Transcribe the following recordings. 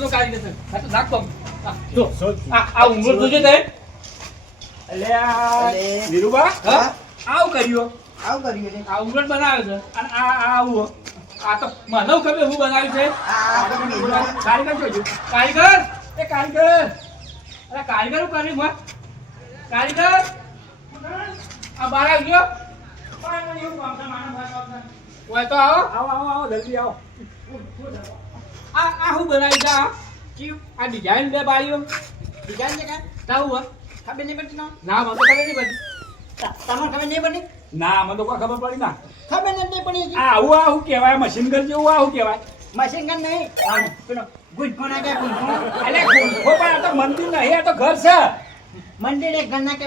જૂનો કારીગર છે. આ તો નાખ પગ. જો આ ઉંમર જોજો તે. અલ્યા વીરુબા હા આવું કર્યું ને આ ઉંમર બનાવે છે અને આ આવું આ તો મને ખબર હું બનાવ્યું છે. કારીગર જોજો. કારીગર એ કારીગર અરે કારીગર શું કર્યું મેં કારીગર આ બહાર આવી ગયો. ઓય તો આવો આવો જલ્દી આવો. આ હું બનાવી જા આ ડિઝાઇન બે બાળીઓ ડિઝાઇન છે કાં તાવું ખબર નહીં પડતી ના મને તો ખબર નહીં પડી. તમને ખબર નહીં પડી ના મને તો કોઈ ખબર પડી ના. ખબર નથી પડી આ આવું આવું કહેવાય મશીન ગન જેવું આવું કહેવાય. મશીન ગન નહીં પેલો ગુજકો ના કે ગુજકો અલ્યા ગુરખો પણ આ તો મંદિર નહીં આ તો ઘર છે. મંદિર એક ગન ના કે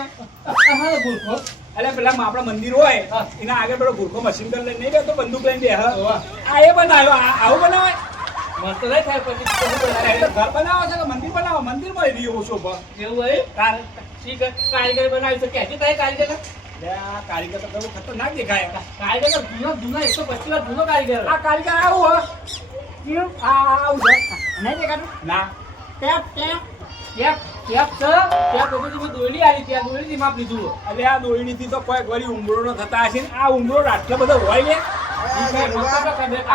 હા ગુરખો અલ્યા પેલા આપણા મંદિર હોય એના આગળ પેલો ગુરખો મશીન ગન લઈને નહીં બેતો બંદૂક લઈને બે આ એ બનાવ્યો આવું બનાવાય. મને તો નહીં થાય પછી તો હું અરે એ તો ઘર બનાવો છે કે મંદિર બનાવો મંદિરમાં એવી એવો શોભા. એવું હોય ઠીક છે કારીગર બનાવ્યું છે ક્યાંથી થાય કારીગર અલ્યા કારીગર તો પેલું ખતરનાક દેખાય. કારીગર તો જૂનો 125 વર્ષ જૂનો કારીગર આ કારીગર આવું હો આવું છે. નહીં દેખાતું ના ટેપ ટેપ ત્યાં ત્યાં છે ત્યાં પછી મેં દોયડી આવી ત્યાં દોયડીથી માપ લીધું અલે આ દોયડીથી તો કોઈ વળી ઉંબરો ન થતા હશે ને આ ઉંબરો આટલો બધો હોય ને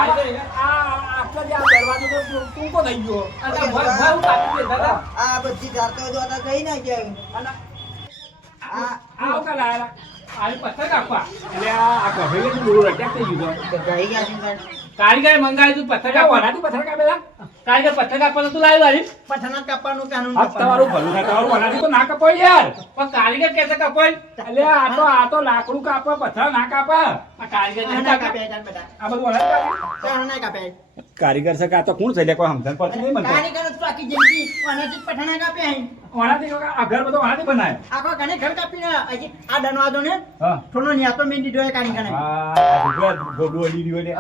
આટલો જે આ દરવાજો તો ટૂંકો થઈ ગયો. આ બધી જાતો જો આ ગઈ ના કે અને આવ કા લાયા આવી પથ્થર કાપવા એટલે આ કભેલી નું બુરું અટેક થઈ ગયું ગઈ ગયા છે કારીગર મંગાવ્યું તું પથ્થર છે કાપવા વનાથી પથ્થર કાપેલા કારીગર પથ્થર કાપવાનું તું લાવ્યું વાળી પઠાના કાપવાનું કાનૂન આ તમારું ભલું થાય તમારું વનાથી તો ના કપાય યાર. પણ કારીગર કેસે કપાય એટલે આ તો લાકડું કાપે પથ્થર ના કાપે. આ કારીગર નહીં ના કાપે. કાપે બધા આ બધું વનાથી કાપે. પઠાના કાપે કારીગર છે કે આ તો કોણ છે કોઈ સમજણ પડતી નહીં મને. કારીગર તો આખી જિંદગી ઓનાથી પઠાના કાપે અહીં વનાથી આ ઘર બધો વનાથી બનાય. આખો ઘણે ઘર કાપીને હજી આ ડનવાદો ને હા થોડો ન્યાતો મેં દીધો એ કારીગરને ગોડું અડી રહ્યું ને.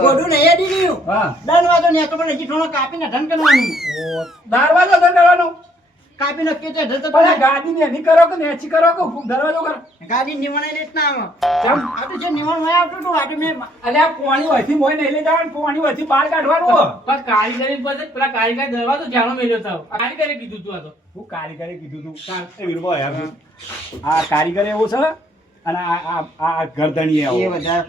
ગોડું નહીં અડી રહ્યું હા ડનવાદો ન્યાતો પણ હજી થોડો કાપીને ઢન કરવાનું દરવાજો બંધ કરવાનો. કાપીને કે તે ઢલ તો પણ આ ગાડી ને એની કરો કે નેચી કરો કે દરવાજો કરો. ગાડી નિવણાઈ રીત ના આવે કેમ આ તો જે નિવણ હોય આવતું હતું આ તો મેં અલ્યા પોણી વહીથી મોય નહીં લઈ જવાનું પોણી વહીથી બહાર કાઢવાનું. પણ કારીગરી પછી પેલા કારીગર દરવાજો જાણો મેલ્યો હતો કારીગરે કીધું તું આ તો હું કારીગરે કીધું તું એ વીરભાઈ આવ્યો. આ કારીગર એવો છે અને આ ગરદણી એ એવો. બધા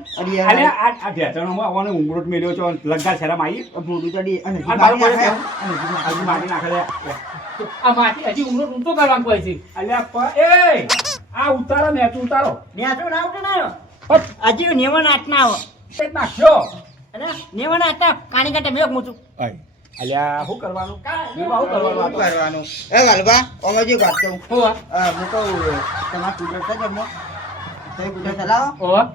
અલ્યા આ ઢેચણોમાં આવવાનો ઉંગરોટ મેલ્યો છે લગા શરમ આવી. ભૂડું ચડી અને આ બારું પડે છે. હજુ માટી નાખે છે. આ માટી હજી ઉમરો ઊંચો કરવાનું હોય છે અલ્યા એ આ ઉતારો ને તું ઉતારો ન્યાતો ના આવતો ના બસ હજી નિવણ આટ ના આવે એ નાખ્યો. અરે નિવણ આટા કાણી કાટે મેં મૂતું અલ્યા શું કરવાનું વીરભા, શું કરવાનું આ તો? કરવાનું એ વાલબા ઓમે જે વાત કહું હોવા હું કહું તમારા કુટર છે જમો તો કુટર ચલાવો હોવા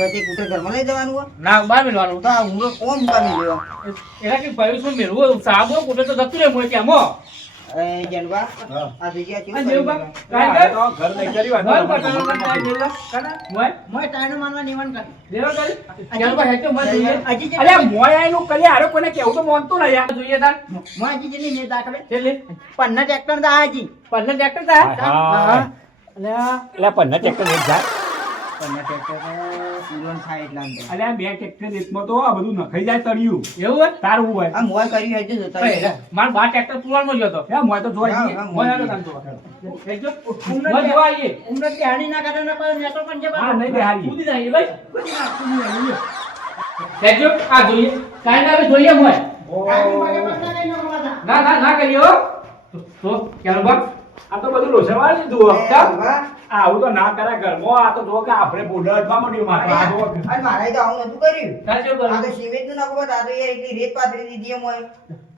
ગતિ કુટર ઘરમાં લઈ જવાનું હોય ના બહાર મેળવાનું તો આ હું ઓમ કામી લેવા એના કે ભવિષ્યમાં મેળવું સાબો કુટે તો જતું રહે મોય ત્યાં મો એ જનવા હા. આ જગ્યા આ કેવું જેવું કરી બા આ કારીગર તો ઘર નહીં કર્યું ઘર આ તો પટાણો કાઢી દેલા કાના મોય મોય ટાઈનો માનવા નિવણ કરી દેરો કરી ચાલો ભાઈ હેચો મત જોઈએ હજી જે અલ્યા મોય આયનું કરી હારે કોને કેવું તો મોનતું નહીં યાર. જોઈએ તાર મોય હજી જેની ને દાખલે એટલે 50 ટ્રેક્ટર દા હજી 15 ટ્રેક્ટર તા હા. અલ્યા એટલે પન્ના ટ્રેક્ટર એક જાય. 50 ટ્રેક્ટર પૂરણ થાય એટલા અંદર અલ્યા બે ટ્રેક્ટર એકમાં તો આ બધું નખાઈ જાય તળિયું એવું હોય તારું હોય. આ મોય કરી હજી જતા ભાઈ, માર બા ટ્રેક્ટર પુરાણમાં ગયો તો એ મોય તો જોઈ જઈએ. હા, મોય આલો તાન તો હેચો મોય જોવા આવીએ ઉમર કે હાની ના કાઢે ના પણ મેં તો પણ જે હા નહીં બેહારી. કૂદી જાય ભાઈ હેચો આ જોઈએ કાઈ ના જોઈએ મોય ના ના ના કર્યો તો ચાલો બા આ તો બધું લોસેવાળ લીધું હો. ચાલ. આવું તો ના કરે ઘરમાં. આ તો જો કે આપણે બોડરમાં મળ્યું મારે. આ જો કે- મારે તો આવું નતું કર્યું સાચો આ કરો તો સિમેન્ટ નું નાખો આ તો યાર એટલી રેત પાથરી દીધી એમ હોય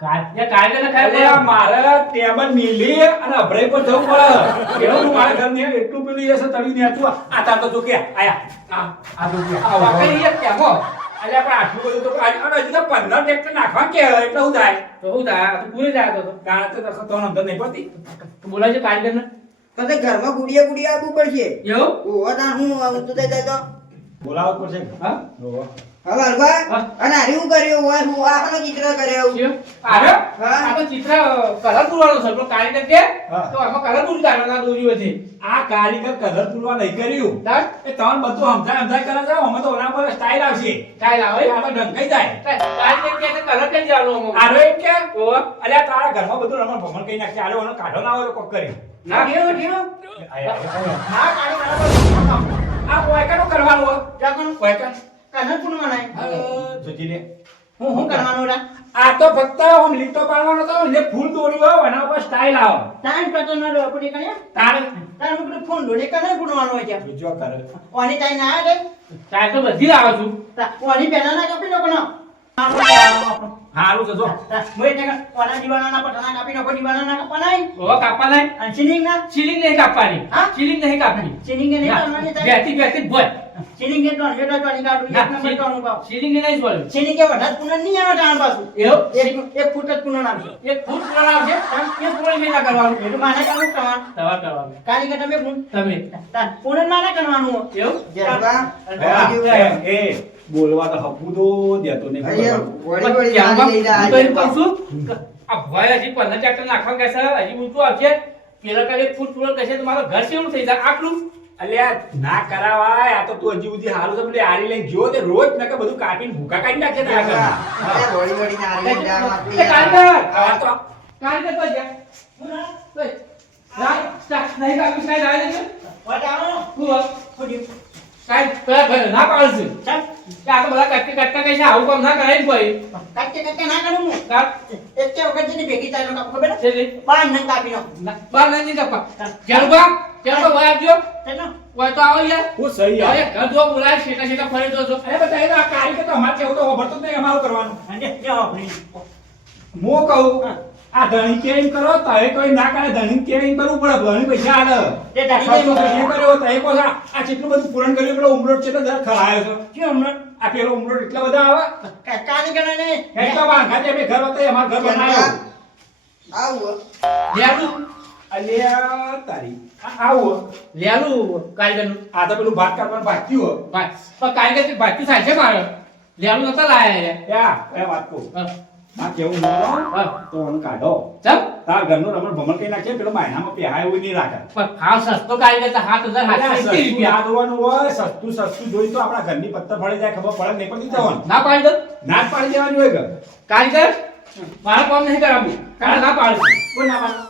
કારીગર ને ખાઈ અલ્યા મારે ટેબલ મિલી અને અભરાઈ પર જવું પડે. એવું મારે ઘર ને એટલું પેલું એ છે તળિયું ને હતું. આ તાર તો જો કે આયા આ જો કે આવો. વાકઈ એક કેમ હો અલ્યા પણ આટલું બધું તો અને હજી તો 15 ટ્રેક્ટર નાખવા કે એટલે શું થાય? તો હું તા તો પૂરે જાય તો કારણ કે તો નંબર નહીં પડતી. બોલાવજો કારીગર ને તો તે ઘરમાં ગુડિયા ગુડિયા આપવું પડશે એવું ઓવા તા હું તું થઈ જાય તો બોલાવો પડશે હા? ઓહો. હવે હલવા હા. અને આરી શું કર્યું હોય હું આનો ચિત્ર કર્યો કેવું? અરે, હા. આ તો ચિત્ર કલર પૂરવાનો છે. પેલો કારીગર કે હા. તો આમાં કલર પૂરી કાઢવાના દોરી હતી. આ કારીગર કલર પૂરવા નહીં કર્યું તાર એ તમને બધું સમજાય કરે છે અમે તો ઓલા પર સ્ટાઇલ આવશે કાંઈ લાવે? આ તો ઢંકાઈ જાય કારીગર કે છે કલર કઈ જવાનું આમાં? આરો એમ કે ઓહો. અલ્યા તારા ઘરમાં બધું રમણ ભમણ કઈ નાખશે આરો એનો કાઢો ના હોય તો કોક કરી ના. ઠીક, ઠીક. ના, કાઢી નાખો. આ કોયકાનું કરવાનું હોય જાગણ કોયકા કનર પૂર્ણ નહીં જોજી લે હું કરવાનું રા આ તો ફક્ત આમ લીટો પાડવાનો તો ને ફૂલ દોરી હોય એના ઉપર સ્ટાઇલ આવે ટાઈમ કટર ના રહ્યો પડી કણ્યા તારે તાર મુકડે ફોન દોડે કનર પૂર્ણવાનું હોય છે બીજો કરે ઓની ટાઈમ ના આવે ચાલ તો બધી લાવો છું. ઓની પહેલા ના કાપી નાખો ના હારું છે જો મોય ને ઓના દીવાના પટના કાપી નાખો દીવાના ના કાપનાય ઓહો, કાપવા લાય. અને સીલિંગ ના સીલિંગ નહીં કાપવાની. હા? સીલિંગ નહીં કાપવાની. સીલિંગ ને નહીં ના, કરવાની તારે બેઠી ભોય. સીલિંગ કે તો જેટલા ચોની કાઢું એક નંબર ચોનું પાવ સીલિંગ ને નહીં બોલ્યું. સીલિંગ કે વધારે પૂર્ણ નહીં આવે ટાણ પાછું એવું? એક ફૂટ જ પૂર્ણ આવશે એક ફૂટ પૂરો આવશે. એક પૂરો મહિના કરવાનું. એટલું માને કરવું તમારે દવા કરવાનું. કારીગર તમે પૂર્ણ તમે પૂર્ણ માને કરવાનું એવું? એ બોલવા તો હપું તો દેતો નહીં વળી ત્યારમાં લઈ હું તો એમ કહું છું કે આ ભોય હજી 15 ટ્રેક્ટર નાખવા કહેશે, હજી ઊંચું આવશે. પેલા કાલે એક ફૂટ પૂરો કહેશે તો મારું ઘર કેવું થઈ જાય આટલું? અલ્યા ના કરાવાય આ તો તું હજી સુધી હારું છે પેલી આરી લઈને જો તે રોજ નકે બધું કાપીને ભૂકા કાઢી નાખે તારા ઘરમાં. વળી નારી જા એ મારતી કારીગર! આ તો કારીગર તો જા. તો રાય, સ્ટાર્ટ નહીં કાપી સાઈડ આવે છે. વટાવો હું વાત. ફોડ્યું સાઈડ પેલા ઘરે ના પાડું છું. ચાલ કે આ તો બધા કટકે કહે છે આવું કામ ના કરાય ને કોઈ. કાટકે ના કરું હું તાર એક કે વખત જેની ભેગી થાય કાપ ખબર છે લે. બાર નંગ કાપી નાખો ના, બાર નહીં કાપા. ચાલો ભાઈ આપજો. ચાલો કોઈ તો આવો યાર. હું સહી યાર. હવે ઘર જો બોલાય શેટા શેટા ફરી દો છો. અરે બધા એ તો આ કારીગર તો અમારે કેવું તો ખબર તો જ નહીં અમારું કરવાનું અને જાઓ આપણી હું કહું આ ધણી કેમ કરો તો એ કોઈ ના કરે ધણી કેમ કરવું પડે ધણી પૈસા આલે તે દાડી ખર્ચો દે કઈ કર્યો તો એ કોસા આ કેટલું બધું પૂરણ કર્યું પેલો ઉમરોટ છે તો જરા ખરાયો છે શું હમણાં આ પેલો ઉમરોટ એટલા બધા આવે કાની ગણા ને એટલા વાંધા છે બે ઘર હતા અમાર ઘર બનાવ્યો આવું લેલું અલ્યા તારી આવો લેલું કારીગરનું. આ તો પેલું ભાત કાઢવાનું બાકી હો ભાઈ પણ કારીગર ભાઈ થાય છે મારે. લેલું નતા લાયા યાર. એ વાત કહું હા. આ કેવું ન હા. તો onu કાઢો ચમ તાર ઘરનું રમણ ભમણ કઈ નાખે પેલો મહિનામાં પેહાય એવું નહીં રાખે પણ ભાવ સસ્તો કારીગર તો 7,880 સસ્તું રૂપિયા. યાદ હોવાનું હોય સસ્તું જોઈ તો આપણા ઘરની પત્તર ફળી જાય ખબર પડે નહીં પડતી જવાનું ના પાડી દો ના જ પાડી દેવાની હોય કે કારીગર મારા કામ નહીં કરાવું કારણ ના પાડું. કોણ ના પાડો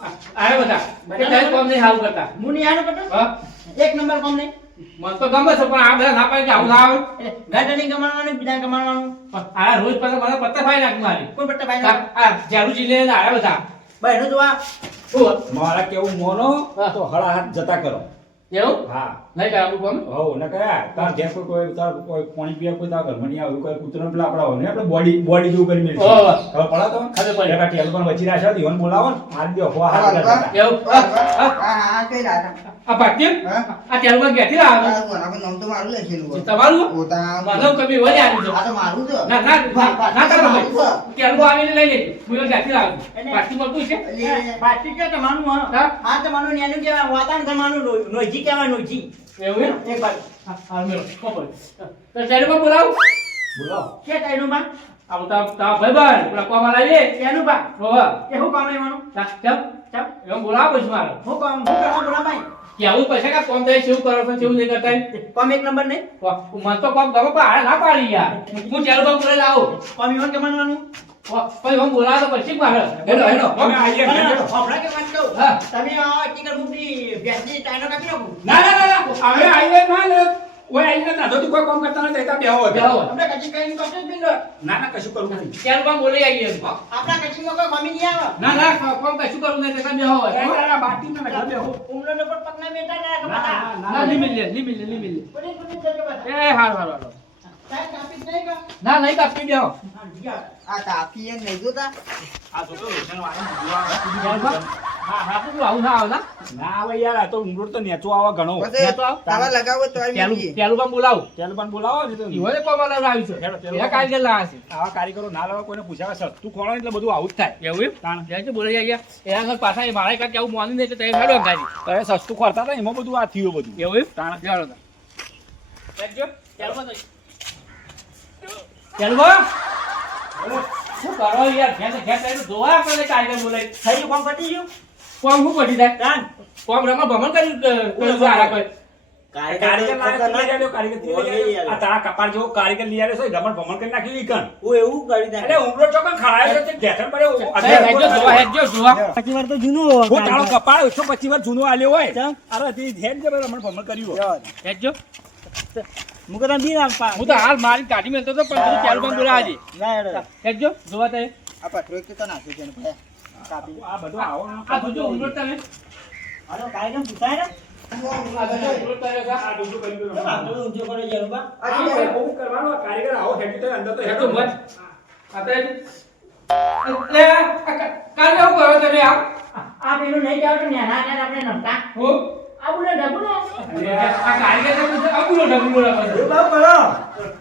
આરે બધા કે તારે કામ નહીં હાલ કરતા. મુની આનો પટો હા. એક નંબર કોમ નહીં મને તો ગમે છે પણ આ બધા ના પાડી કે આવું ના આવે. ગાર્ડનિંગ કમાવાનું બીજા કમાવાનું પણ આ રોજ પાછા મને પત્તા ફાઈ નાખ મારી. કોણ પટ્ટા ભાઈ આ ઝાડુજી લઈને આવ્યા બધા. ભાઈ જોવા શું? મારા કેવું મોનો હા. તો હળા હાથ જતા કરો એવું હા નહીં કરાવું કામ. હો ન કયા તાર ઘેર કોઈ તાર કોઈ પાણી પીવા કોઈ તાર ઘરમાં નહીં આવ્યું કોઈ કૂતરો પેલા આપડા હોય ને આપણે બોડી જેવું કરી મેળવી ઓહો. ખબર પડે તો ખબર પડી. એકા ટેલ પણ વચી રાખ્યા દીવાન બોલાવો ને હાથ દો હવા હાથ જતા એવું હા કઈ રાતા આ પાટી હા આ તેલમાં ઘેરથી લાવે આનું નામ તો મારું લખેલું હોય તમારું પોતા માનવ કભી વળી આવ્યું છે. આ તો મારું છે ના ના ના કરો ભાઈ. તેલમાં આવીને લઈ લેજો. હું ઘેરથી લાવું. પાટી મળતું છે. બાકી કે તમારું હા? હા તમારું ન્યાનું કેવાય વાતાન તમારું નોજી કહેવાય નોજી એવું એમ? એક બાજુ હા મેળો ખબર. તો તેલમાં બોલાવું. બોલાવો કે તાઈનું બા આવું તા ભાઈબંધ પેલા કોમાં લાવીએ. એનું બા ઓહો. કે હું કામ લેવાનું ચમ ચાલ એમ બોલાવો પછી મારે. હું કામ હું કરવા બોલા ભાઈ કેવું પછી કે કોમ થાય કેવું કરો છો કેવું નહીં કરતા એમ. કોમ એક નંબર નહીં મને તો કોમ ગમે પણ આ ના પાડી યાર. હું તેલમાં બોલે લાવું. કોમ ઈવન કે માનવાનું પછી હું બોલાવો તો પછી મારે. હેલો હેલો અમે આવીએ હેલો. હમણાં કે વાત કહું હા. તમે આ ટીકર મુકની બેસની ટાઈનો કાપી નાખો ના ના ના ના અમે આવીએ ના લે ઓય આવીને ના તો તું કોઈ કામ કરતા નથી તા બેહો બેહો. આપણે કચી કઈ કશું જ બિંદો ના ના કશું કરવું નથી તેલમાં બોલી આવીએ. આપણા કચીમાં કોઈ કોમી નહીં આવે ના ના કોમ કશું કરવું નહીં તે બેહો. તારા બાટીમાં ના બેહો ઉમલો ને પર પગના બેટા ના ના, કપડા ના લીમી લે લીમી લે લીમી લે. કોની કોની જગ્યા બતા એ હાર હાર હાર. સાહેબ કાપી જ નહીં કા ના નહીં કાપી બેહો. આ કાપી એ નહીં જોતા આ તો લોચનો આવે હા હા તો આવું ના આવે ના. ના આવે યાર આ તો ઉમરોડ તો નેચો આવે ઘણો પછી તો આવ. તાવા લગાવો તો આવી તેલું મળીએ તેલું પણ બોલાવું. તેલ પણ બોલાવો ને તો ઈવોને કોમ લાવ્યું છે. હેલો, તેલ એના કારીગર લાવ્યા છે. આવા કારીગરો ના લાવે કોઈને પૂછાવે સસ્તું ખોળો એટલે બધું આવું જ થાય એવું એમ? તાણ. ત્યાં છે બોલાઈ ગયા. એના ઘર પાછા એ મારા કાંઈ આવું માની નહીં એટલે તમે હેડો અંગાજી. તો એ સસ્તું ખોરતા હતા એમાં બધું આ થયું બધું એવું એમ? તાણ. ચાલો તો. હેડજો ચાલવા દો ચાલવા શું કરો યાર ઘેર જોવા પડે કારીગર બોલાય થઈ ગયું કામ પતી ગયું કોમ શું પડી જાય ચાલ કોમ રમા ભમણ કર્યું સારા કોઈ કારીગર લાયા લઈ આવ્યો, કારીગર થી લઈ આવ્યો. આ તારા કપાળ જેવો કારીગર લઈ આવ્યો છે, રમણ ભમણ કરી નાખ્યું ઈ કણ. હું એવું કરી દે અરે ઉમરો ચોકન ખાયો છે, તે ઢેસણ પડ્યો. હેડજો જોવા પછી વાર તો જૂનું હું તારો કપાળ 125 વાર જૂનો આલ્યો હોય. ચમ. અરે તે હેડ જે રમણ ભમણ કર્યું હોય. હેડજો મુકે તને બી આપા હું તો હાલ મારી ગાડી મેલતો તો પણ બધું ચાલુ બંધ બોલા આજે ના હેડો હેડજો જોવા તે આ પથરો એક તો નાખ્યો છે ને ભાઈ કાપી આ બધું આવો ને. આ જોજો ઉમરો તમે હાલો કાયદમ પૂછાય ને આ જોજો ઉમરો તમે આ બધું કર્યું તો રમણ. આપણું ઊંચો કરે જરુબા આ ભાઈ બહુ કરવાનું. આ કારીગર આવો હેડ તો અંદર તો હેડો હેડો મત આપણે કાલે શું કરો તમે આ પેલું નહીં જાવ તો નેના ને આપણે નમતા હું આ બોલે ડબુનો આ કારીગર તો અબુલો ઢબુલો એ બહુ કરો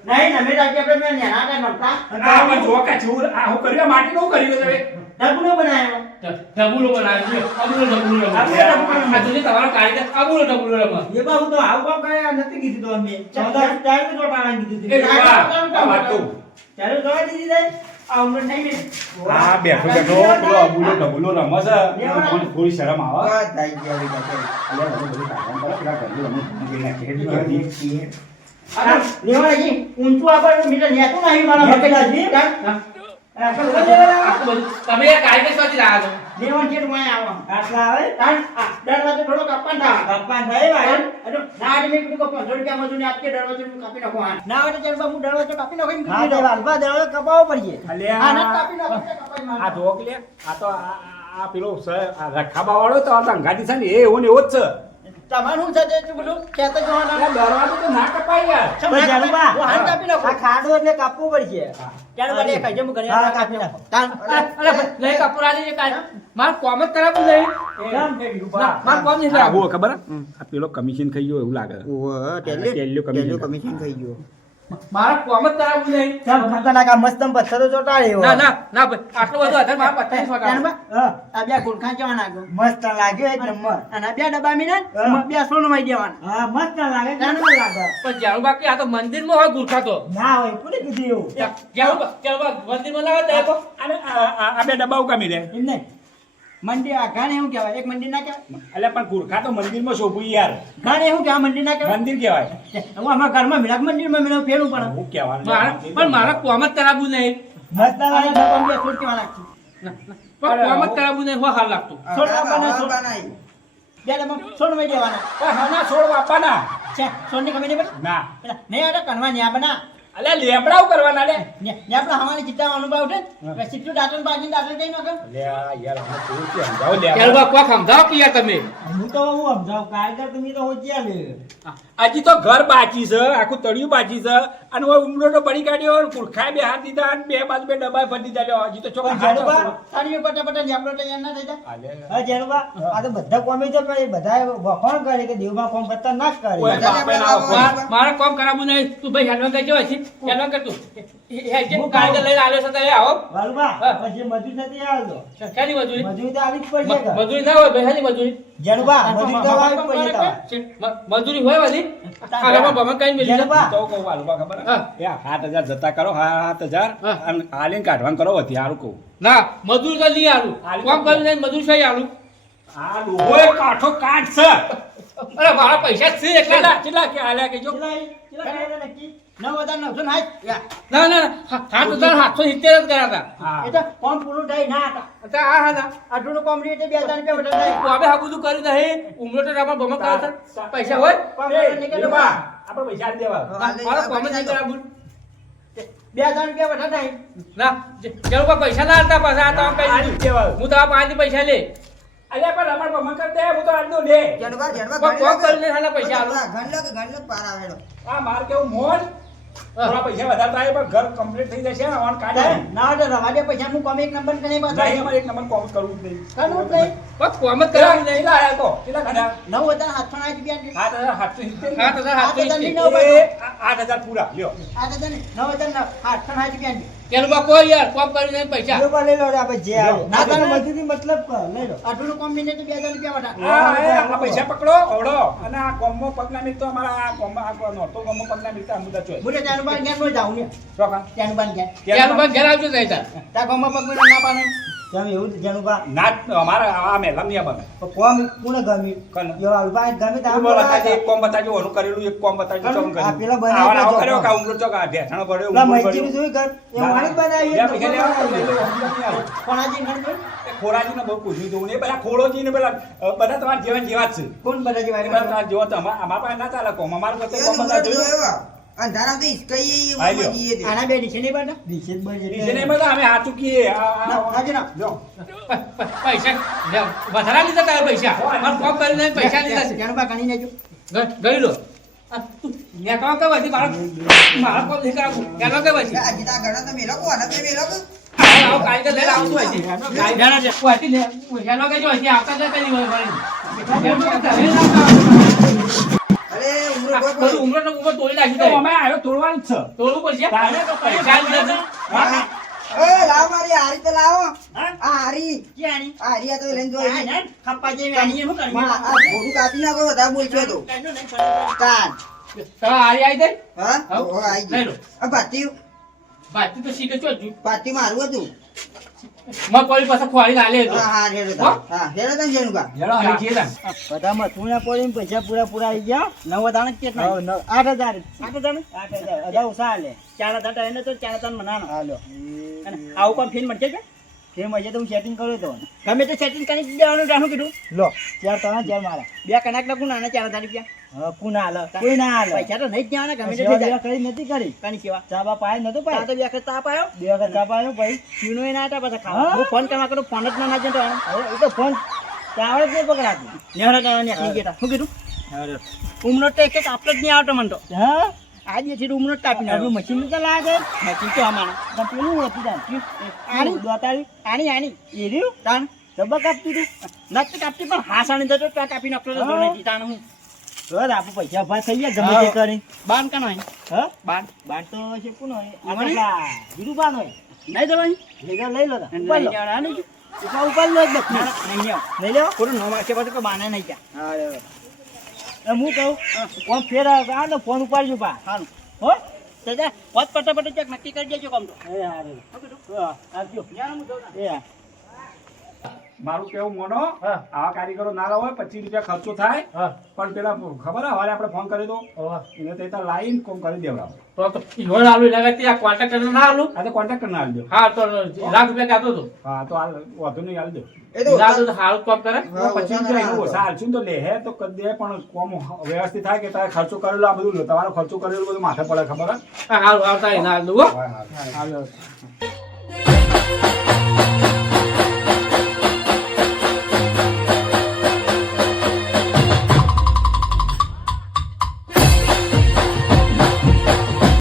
નહીં નમે રાખી આપણે નેના ને નમતા આ પણ જો કે ચૂર આ હું કર્યું માટીનું કર્યું તમે. ડબુનો બનાવ્યો ઢબુલો બનાવ્યો અબુલો ઢબુલો આ જોજે તમારો કારીગર અબુલો ઢબુલો રમા એ બા હું તો આવું કામ કર્યા નથી કીધું તો અમે ચાલ તો પાણા કીધું એ વાહ, આ વાત કહું. ચાલો જોવા દીધી જાય આ ઉમર નહીં ને આ બેઠો બેઠો પેલો અબુલો ઢબુલો રમે છે. મને થોડી શરમ આવે. થઈ ગયા વિકા અલ્યા બધું બધું કામ કરે. પેલા ઘરનું રમણ ભમણ કરી નાખે. લેવા જી ઊંચું આપણે મીટર નેતું નહીં મારા મગજથી તમે આ કારીગર સ્વાથી લાયા છો લેવન છે માં આવો આટલા આવે તાન દરવાજો થોડો કાપવાન થાય ભાઈ અરે ના આજ મેં કીધું કે 500 રૂપિયા મજૂરી આપકે દરવાજો કાપી નાખો ના આવે તો ચાલ હું દરવાજો કાપી નાખો હા તે વાલબા દરવાજો કપાવો પડશે અલ્યા આ ના કાપી નાખો કપાઈ આ મારો જોક લે. આ તો આ પેલો આ રખાબા વાળો તો આ અંગાજી છે ને એ એવો ને એવો જ છે. તમારું છે તે બધું કહેતો જોવાના અલ્યા દરવાજો તો ના કપાય યાર. હું હાથ કાપી નાખો આ ખાડો એટલે કાપવું પડશે ચાલ મને કહેજે હું ઘરે હા કાપી નાખો તાન અરે નહીં કપડાની જે કાય માર કોમ જ કરાવું નહીં માર કોમ નહીં આ કરાવું આવું ખબર હે? આ પેલો કમિશન ખાઈ ગયો એવું લાગે. ટેલિયો કમિશન થઈ ગયો મારા કોમ જ કરાવું નહીં ચાલ ખતરનાક આ મસ્ત પથ્થરો ચોટાડ્યો ના ના ના ભાઈ આટલો બધો આધાર મારા પત્તા નહીં સોટાડો. આ બે ગુલખાન કેવા નાખ્યો મસ્ત લાગ્યો એક નંબર અને બે ડબ્બા મીને બે સોનું વાઈ દેવાના હા મસ્ત લાગે કેવું લાગે પણ જાણું બાકી આ તો મંદિરમાં હોય ગુરખા તો ના હોય કોને કીધું એવું જાણું મંદિરમાં ના હોય તો અને આ બે ડબ્બા ઉકામી દે. એમ નહીં મંદિર આ ઘાને શું કહેવાય એક મંદિર ના કહેવાય એટલે પણ ગુરખા તો મંદિરમાં શોભું યાર. ઘાને શું કહેવાય મંદિર ના કહેવાય મંદિર કહેવાય. હું અમારા ઘરમાં મિલાક મંદિરમાં મિલાક ફેરવું પડે હું કહેવાનું પણ મારા કોમ જ કરાવું નહીં મસ્ત લાગે ડબ્બા બે સોટ કેવા નાખી પણ કોમ જ કરાવું નહીં હો હાલ લાગતું સોટ આપવાના સોટ બે ડબ્બા સોટ વાઈ દેવાના પણ હાના છોડ વાપવાના છે સોટની ખબર નહીં પડી ના. પેલા નહીં આટા કનવા ન્યા બના અલ્યા લેબડાઓ કરવાના લે. ન્યા આપણે હવાની ચિત્તા અનુભવ છે સીધું દાંતણ બાજી દાંતણ કઈ નાખો અલ્યા યાર મને કેવું છે સમજાવો લે. ચાલ બા કોક સમજાવો કે યાર તમે હું તો હું સમજાવું કાયદા તમે તો હોજ્યા લે હજી તો ઘર બાકી છે, આખું તળિયું બાકી છે અને ઓય ઉમરો તો પડી કાઢ્યો કુરખાય બે હાથ દીધા અને બે બાજુ બે ડબ્બા ભરી દીધા લ્યો. હજી તો ચોખ્ખા હાથ જેનુબા આપો. તારીઓ પટા પટા નેપડો તૈયાર ના થઈ જાય અલે. હા જેનુબા આ તો બધા કોમી છે પણ એ બધા વખોણ કરે કે દેવમાં કોમ કરતા ના જ કરે ઓય બાપે ના વખોણ. મારે કોમ કરાવું નહીં તું ભાઈ હેડવા કઈ જવા છે હેડવા કર તું કારીગર લઈને આવ્યો છે તો એ આવો વાલબા હા. પછી મજૂર નથી આવતો શાની મજૂરી મજૂરી તો આવી જ પડશે કે મજૂરી ના હોય ભાઈ શાની મજૂરી જેનુબા મજૂરી તો આવી જ પડશે તમારે. મજૂરી હોય બધી આ ઘરમાં ભમણ કઈ મેલી જેનુબા તો કહું વાલુબા ખબર હે? હા. એ 7,000 જતા કરો 7,000 હા. અને આલીને કાઢવાનું કરો વધી હારું કહું. ના મજૂરી તો લઈ આલું કોમ કર્યું નહીં મજૂરી સહી આલું આ ડોહો એક કાઠો કાઢ છે. અરે મારા પૈસા જ છે કેટલા એટલા કેટલા કે આલ્યા કે જો કેટલા કાયદા નક્કી 9,900 ના યા. ના ના ના 7,770 જ કર્યા હતા હા. એ તો કોમ પૂરું થાય ના હતા અત્યારે આ હા ના આટલું કોમ રીતે 2,000 રૂપિયા વટા થાય તો હવે આ બધું કર્યું નહીં ઉમરો તો રામા ભમણ કરે છે પૈસા હોય કોમ એ, કરતા નહીં કે બા, આપણે પૈસા આલી દેવા. મારા કોમ જ નહીં કરાવું 2,000 રૂપિયા વટા થાય ના ચલો પૈસા ના હતા પાછા આ તો આમ કઈ આલી દીધું દેવા. હું તો આ 5 પૈસા લે અલ્યા પણ રમણ ભમણ કર દે, હું તો આલી દઉં લે. કોમ કરીને હાલા પૈસા આલું આ માર કેવું મોજ થોડા પૈસા વધારે થાય પણ ઘર કમ્પ્લીટ થઈ જશે ને આવવાનું કાઢે. ના તો રવા દે પૈસા હું કોમ એક નંબર કરીને નહીં, બતાવી અમારે એક નંબર કોમ કરવું જ નહીં. કાનું નહીં કોમ જ કરાવું નહીં કેટલા આયા તો? કેટલા ખાધા? 9,780 રૂપિયા 7,770. 7,770 એ, 8,000 પૂરા લ્યો. 8,000 9,000 ના 8,000 રૂપિયા તેનું બા કોઈ યાર કોમ કરીને પૈસા ના તને મજૂરી મતલબ લઈ લો. આટલું કોમ મિનિટ 2,000 રૂપિયા વટા આ પૈસા પકડો ઓળો અને આ કોમમાં પગના મિલ તો અમારા આ કોમમાં આ નોરતો કોમમાં પગના મિલ તો આ મુદત ચોય. મુજે ત્યાંનું બાર ઘેર નો જાઉં ને ચોકા. ત્યાંનું બાર ઘેર ત્યાંનું બા ઘેર આવજો તઈ તાર તા ગામમાં પગ મને ના પાડે જેમ એવું જેનુબા નાટ અમારા આ મેલામ નહીં બને. કોમ કોને ગમી કન. જો આલબા ગમી તું બોલ તાજે એક કોમ બતાજો ઓનું કરેલું એક કોમ બતાજો ચોમ આ કર્યું. પેલા બનાવી આવા આવો દેજો. કર્યો કા ઉમરો ચોકા ઢેઠાણો પડ્યો પેલા ઉમરો મૈત્રી પડ્યો. જોઈ કર એ વાણી બનાવી લે પૈસા લેવા. કોણ આજે ઘર જોઈ એ ખોરાજીને બહુ પૂછ્યું હતું. ને પેલા ખોડોજીને પેલા બધા તમારા જેવા જ છે. કોણ બધા જે વારે બધા તમારા જેવા તો અમારા પાસે ના ચાલે કોમ. અમારા પાસે કોમ બતાજો. આના બે નીચે નહીં પડતા દિશેત બજે બીજે બધા અમે હાથ ચૂકીએ. ના આજે ના જો. પૈસા લે, વધારા લીધા તારે પૈસા મારે કોમ કરીને પૈસા લીધા છે ત્યાંનું બા ગણી લેજો ગઈ લો આ તું ને કામ કઈ વાથી મારા કોમ નહીં કરાવું એનો કઈ વાથી આવો કારીગર લઈને આવતું હોય છે કારીગર છે વાથી લે એનો કઈ જો છે આવતા જ કઈ બધું ઉમરો ને ઉમર તોડી નાખી તો દે અમે આવ્યો તોડવાનું જ છે. તોડવું પડશે પૈસા લીધા છે ખપ્પા જેવી આની શું કરવી તો હારી આવી દે લઈ લો બાકી તો શીખે છો હજુ મગફળી પાસે ખોવાડી નાલે તો હેડો હાલી છીએ તાન. બધા મથુના પડીને પૈસા પૂરા આવી ગયા 9,000 કેટલા 8,000 8,000 8,000 અગાઉ સાલે 4,000 એને તો 4,000 મનાનો હાલો અને આવું પણ ફીન મળશે કે તે મજે તો હું સેટિંગ કર્યો તો ગમે તે સેટિંગ કરી દેવાનું રાહું કીધું લો 4 તણા 4 મારા બે કલાક લખું ના 4,000 રૂપિયા હવે કોના હાલે કોઈ ના હાલે પૈસા તો નહીં જ જવાના ગમે તે સેવા થઈ જાય બેવા કરી નથી કરી કાની કેવા ચા બા પાય નતો આ પાય તો બે વખત તાપ આવ્યો બે વખત ચા પાયો ભાઈ ચીનો એ ના હતા પાછા હા? ખાવા હું ફોન કરવા કરું ફોન જ ના જતો હવે એ તો ફોન ચાવડે જ પકડાતું નેહરા કા નીકળી ગયા શું કીધું ઉમનો તો એક એક આપતો જ નહીં આવતો મને તો હા આજે છે ઉમનો જ કાપી આપણું નાખ્યું મશીન તો લાગે મચી તો અમારે પણ પેલું હતું તાન આની? દોતારી આની આની એ રહ્યું તાણ દબા કાપતી તું નથી કાપતી પણ હાસાણી જતો તો કાપી નાખતો તો હા? નહીં તાણ હું રોજ આપું પૈસા ઉભા થઈ ગયા ગમે તે કરી બાન કાનો હોય હા બાન બાર તો છે કોણ હોય આ ઈવોને? પેલા વિરુબાન હોય નહીં જવાની લઈ જાઓ, લઈ લો તાન. ઉપર લો નહીં જવાની ઉપર ઉપર લો જ બધું. નહીં આવ લઈ લો થોડું નો મારશે પાછું કે બાને નહીં જા હા રે. હું કહું ફોન ફેર આ તો ફોન ઉપાડજો પા સારું હો તો જા પત પટાપટ ચેક નક્કી કરી દેજો કામ તો એ હા રે. હા, આવજો યાર હું જઉં એ હા મારું કેવું મોનો હા. આવા કારીગરો ના લાવો 25 રૂપિયા ખર્ચો થાય હા પણ પેલા ખબર હે હવારે આપણે ફોન કરી દો હા. એને તે તાર લાઈન કોમ કરી દેવડાવો. તો ઈવન આલુ એના કરતી આ કોન્ટેક્ટ ના આલુ આ તો કોન્ટેક્ટ ના આલજો. હા તો લાખ રૂપિયા કાતો તો હા તો હાલ વધુ નહીં આલજો. લાખ તો હાલ કોમ કરે 25 રૂપિયા એનું ઓછા આલશું ને તો લે હે તો કરી દે પણ કોમ વ્યવસ્થિત થાય કે તારે ખર્ચો કરેલો આ બધું તમારો ખર્ચો કરેલો બધું માથે પડે ખબર હે? હાલ આવતા ના આલુ હો હા, હા. હાલ